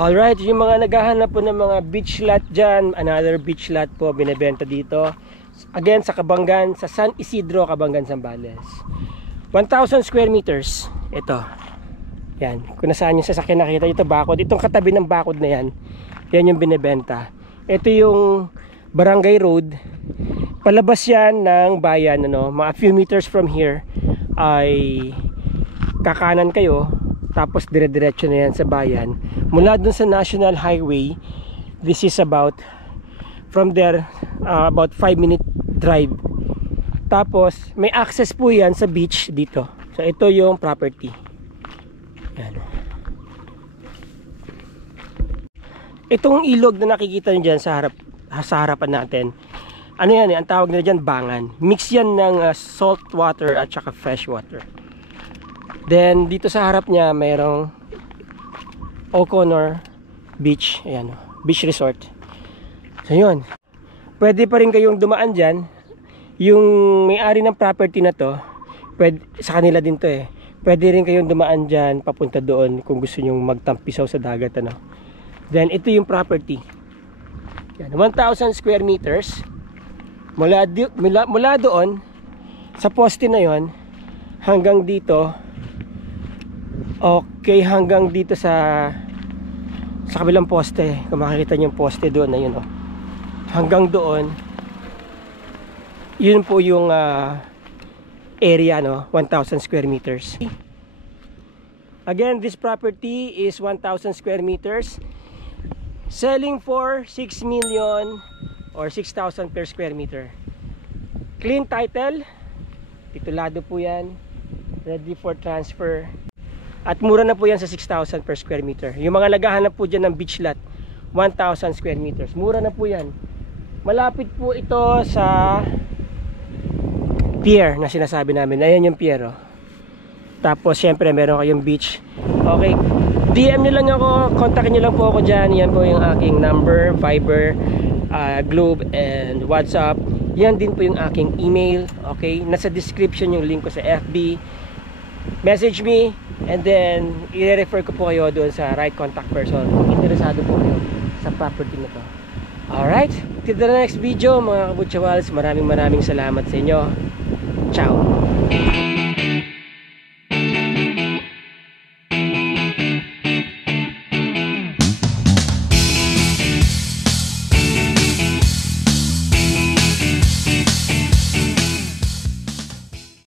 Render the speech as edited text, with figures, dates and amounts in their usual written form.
Alright, yung mga naghahanap po ng mga beach lot dyan, another beach lot po binibenta dito. Again, sa Kabanggan, sa San Isidro, Kabanggan, Zambales. 1,000 square meters. Ito. Yan. Kung nasaan yung sasakyan nakita, ito bakod. Itong katabi ng bakod na yan, yan yung binibenta. Ito yung Barangay Road. Palabas yan ng bayan, ano, mga few meters from here ay kakanan kayo. Tapos dire-diretso na yan sa bayan. Mula dun sa National Highway, this is about, from there, about 5-minute drive. Tapos, may access po yan sa beach dito. So, ito yung property. Yan. Itong ilog na nakikita nyo dyan sa harapan natin, ano yan, ang tawag nila dyan, bangan. Mix yan ng salt water at saka fresh water. Then, dito sa harap niya, mayroong O'Connor Beach. Ayan, beach resort. So, yun. Pwede pa rin kayong dumaan dyan. Yung may-ari ng property na to, pwede, sa kanila din to eh. Pwede rin kayong dumaan dyan, papunta doon kung gusto nyo magtampisaw sa dagat. Ano. Then, ito yung property. Yan, 1,000 square meters. Mula doon, sa poste na yon hanggang dito, okay, hanggang dito sa kabilang poste. Kung makikita nyo yung poste doon, ayun oh. Hanggang doon, yun po yung area, no, 1,000 square meters. Again, this property is 1,000 square meters, selling for 6 million or 6,000 per square meter. Clean title, titulado po yan, ready for transfer. At mura na po yan sa 6,000 per square meter. Yung mga naghahanap po dyan ng beach lot, 1,000 square meters. Mura na po yan. Malapit po ito sa pier na sinasabi namin. Ayan yung pier oh. Tapos syempre meron kayong beach. Okay, DM nyo lang ako, kontakin nyo lang po ako dyan. Yan po yung aking number, Viber, Globe and WhatsApp. Yan din po yung aking email. Okay, nasa description yung link ko sa FB. Message me and then i-refer ko po kayo doon sa right contact person kung interesado po kayo sa property na to. Alright, till the next video mga kabutsawals, maraming salamat sa inyo. Ciao.